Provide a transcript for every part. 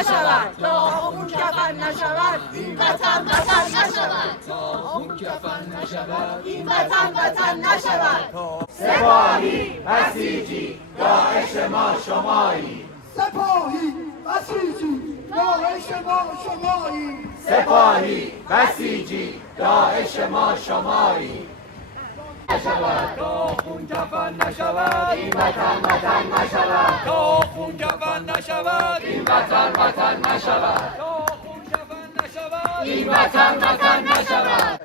نشود، تا خون کفن نشود این وطن وطن نشود، تا خون کفن نشود این وطن وطن نشود. سپاهی بسیجی داعش ما شمایی، سپاهی بسیجی داعش ما شمایی، سپاهی بسیجی داعش ما شمایی. نشود تا خون کفن نشود این وطن وطن نشود، تا خون کفن نشود این وطن وطن نشود، تا خون کفن نشود این وطن وطن نشود.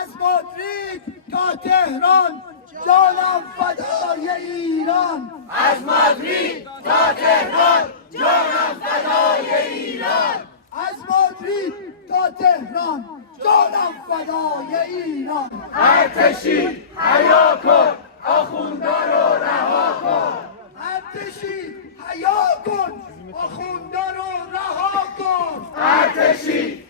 از مادرید تا تهران جانم فدای ایران، از مادرید تا تهران جانم فدای ایران، از مادرید تا تهران جانم فدای ایران. ارتشی حیا کن آخوندا رو رها کن، ارتشی حیا کن آخوندا رو رها کن، ارتشی